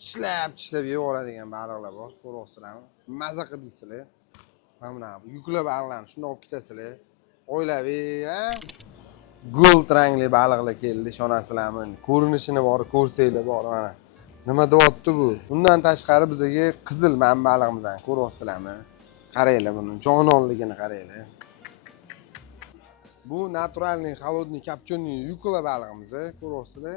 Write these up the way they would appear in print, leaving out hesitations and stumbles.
tishlab yevoradigan baliqlar bor. Ko'ryapsizlarmi? Maza qilib yeysizlar. Mana bunaqa yukla baliqlarni shunday olib ketasizlar. O'ylaviy, ha? Gold rangli baliqlar keldi, ishonasizlarmi? Ko'rinishini bor, ko'rsanglar bor mana. Nima deyapti bu? Bundan tashqari bizga qizil manbalig'imizdan ko'ryapsizlarmi? Qaranglar buni, jononligini qaranglar. Bu naturalniy, холодный, копченый yukla balig'imiz, ko'ryapsizlar.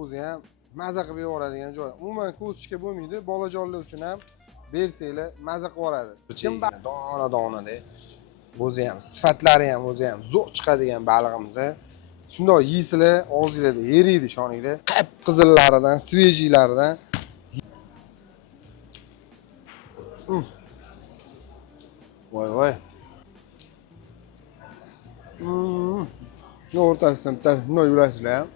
O'zi ham maza qilib yevoradigan joy. Umuman ko'rishga bo'lmaydi, bolajonlar uchun ham bersanglar maza qilib yoradi. Dona-donada. O'zi ham sifatlari ham o'zi ham zo'r chiqadigan balig'imiz. Shundoq yeysizlar, og'zingizda eriydi ishoninglar. Qip-qizillaridan, svejiylaridan. Voy. O'rtasidan bunday yulasizlar ham.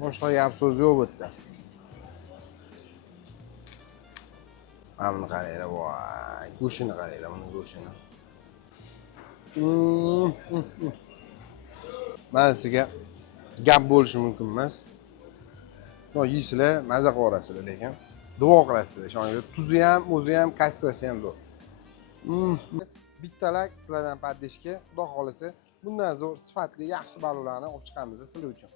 Boshqa gap so'z yo'q bu yerda. Mana buni qaranglar, voy. Go'shini qaranglar, buni go'shini. Mana sizga gap bo'lishi mumkin emas. Yo yeysizlar, maza qilib yorasizlar, lekin duo qilasizlar, ishoninglar. Tuzi ham, o'zi ham, kasvasi ham zo'r. Bittalak sizlardan paddishga, xudo xolisa, bundan zo'r sifatli, yaxshi baliqlarni olib chiqamiz sizlar uchun.